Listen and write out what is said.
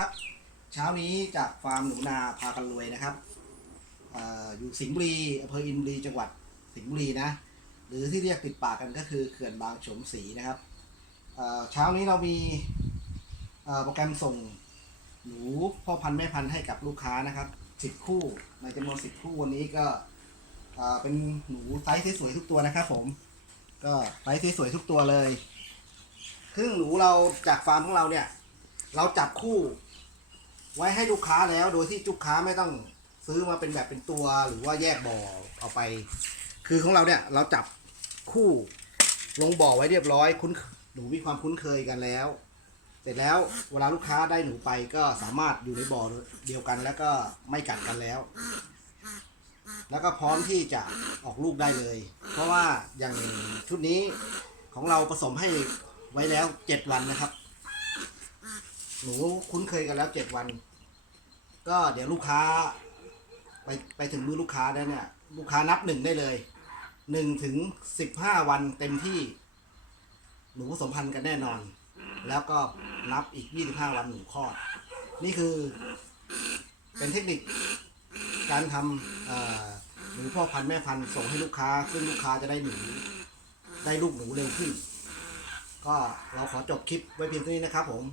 ครับเช้านี้จากฟาร์มหนูนาพากันรวยนะครับออยู่สิงห์บุรีอำเภออินบุรีจังหวัดสิงห์บุรีนะ หรือที่เรียกติดปากกันก็คือเขื่อนบางโฉมศรีนะครับเช้านี้เรามีโปรแกรมส่งหนูพ่อพันธุ์แม่พันธุ์ให้กับลูกค้านะครับสิบคู่ในจำนวนสิบคู่วันนี้ก็เป็นหนูไซส์สวยๆทุกตัวนะครับผมก็ไซส์สวยๆทุกตัวเลยซึ่งหนูเราจากฟาร์มของเราเนี่ยเราจับคู่ ไว้ให้ลูกค้าแล้วโดยที่ลูกค้าไม่ต้องซื้อมาเป็นแบบเป็นตัวหรือว่าแยกบ่อเอาไป คือของเราเนี่ยเราจับคู่ลงบ่อไว้เรียบร้อยคุ้นหนูมีความคุ้นเคยกันแล้ว เสร็จแล้วเวลาลูกค้าได้หนูไปก็สามารถอยู่ในบ่อเดียวกันแล้วก็ไม่กัดกันแล้ว แล้วก็พร้อมที่จะออกลูกได้เลย เพราะว่าอย่างชุดนี้ของเราผสมให้ไว้แล้วเจ็ดวันนะครับ หนูคุ้นเคยกันแล้วเจ็ดวัน ก็เดี๋ยวลูกค้า ไปไปถึงมือลูกค้าแล้วเนี่ย ลูกค้านับหนึ่งได้เลยหนึ่งถึงสิบห้าวันเต็มที่ หนูผสมพันธุ์กันแน่นอน แล้วก็นับอีกยี่สิบห้าวันหนูคลอด นี่คือเป็นเทคนิคการทำหนูพ่อพันธุ์แม่พันธุ์ส่งให้ลูกค้า ซึ่งลูกค้าจะได้หนูได้ลูกหนูเร็วขึ้น ก็เราขอจบคลิปไว้เพียงเท่านี้นะครับผม